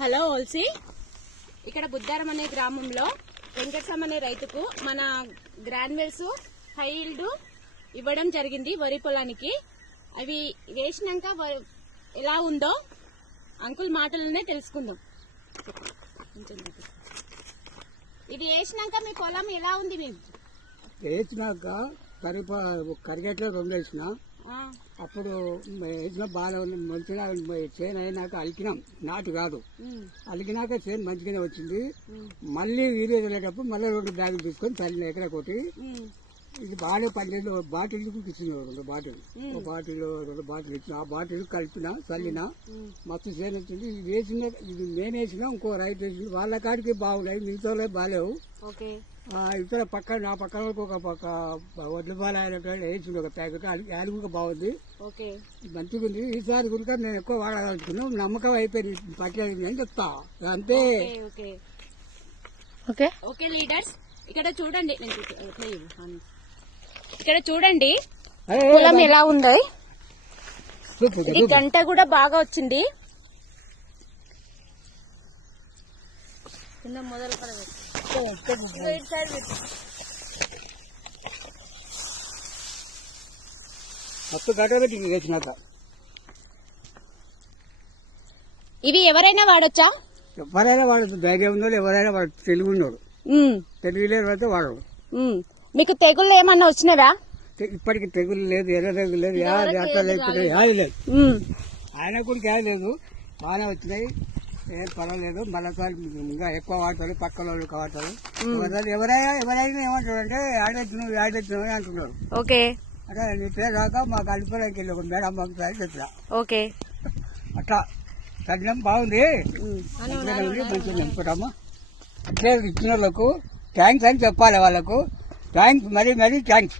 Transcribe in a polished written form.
Hello ఓల్సీ, ఇక్కడ బుద్ధారం అనే గ్రామంలో వెంకటస్వామి అనే రైతుకు మన గ్రాన్యుల్స్ హై ఈల్డ్ ఇవ్వడం జరిగింది వరి పొలానికి. అవి వేసినాక ఎలా ఉందో అంకుల్ మాటలనే తెలుసుకుందాం. ఇది వేసినాక మీ పొలం ఎలా ఉంది? మేము వేసినాక కరిగేట్లో 2 వేసిన, అప్పుడు వేసిన బాగా మంచిగా చేను అయినాక అలికినాం. నాటు కాదు, అలికినాక చేను మంచిగానే వచ్చింది. మళ్ళీ వీడియో వెళ్ళేటప్పుడు మళ్ళీ 2 బ్యాగులు తీసుకొని చల్లిన ఎకరాకోటి. ఇది బాగానే పనిచేసి బాటిల్ ఇచ్చింది. 2 బాటిల్, ఒక బాటిల్ 2 బాటిల్ ఇచ్చిన. ఆ బాటిల్ కలిపిన చల్లిన మస్తు చేను వచ్చింది. ఇది వేసిన, ఇది నేను వేసినా, ఇంకో రైతు వేసింది. వాళ్ళ కాడికి బాగున్నాయి, మిగతా బాగాలేవు. ఇక్కడ పక్కన నా పక్కన ఒక పక్క వడ్ల బాల వేసింది ఒక ప్యాకెట్. అది కూడా బాగుంది, మంచిగా ఉంది. ఈసారి కూడా నేను ఎక్కువ వాడగలుగుతున్నాను. నమ్మకం అయిపోయింది, పట్టలేదు అని చెప్తా అంతే. ఓకే లీడర్స్, ఇక్కడ చూడండి, ఇక్కడ చూడండి పొలం ఎలా ఉంది. ఈ గంట కూడా బాగా వచ్చింది. మొదలు మస్తు గడ్డ వేసినాక ఇవి ఎవరైనా వాడొచ్చా? ఎవరైనా వాడచ్చు, ధైర్యం ఉన్నోడు ఎవరైనా వాడచ్చు. తెలుగు ఉన్నాడు, తెలుగు లేదు అయితే వాడడు. మీకు తెగుళ్ళు ఏమన్నా వచ్చినవా? ఇప్పటికి తెగులు లేదు, ఎర్ర తెగులు లేదు, యాది లేదు. ఆయన కూడా యాది లేదు, బాగానే వచ్చినాయి, ఏం పర్వాలేదు. మళ్ళీ ఇంకా ఎక్కువ వాడతారు, పక్కన వాళ్ళు వాడతారు. ఎవరైనా ఏమంటారు అంటే ఆడెత్తున్నావు అంటున్నారు. అంటే నీ పేరు రాక మాకు అల్లిపోయాకి వెళ్ళి ఒక మేడం మాకు పేరు చెప్పిన. అట్లా తగ్గడం బాగుంది, మంచిగా నింపుతాము. అట్లే ఇచ్చిన వాళ్ళకు థ్యాంక్స్ అని చెప్పాలి. వాళ్ళకు థ్యాంక్స్, మరీ థ్యాంక్స్.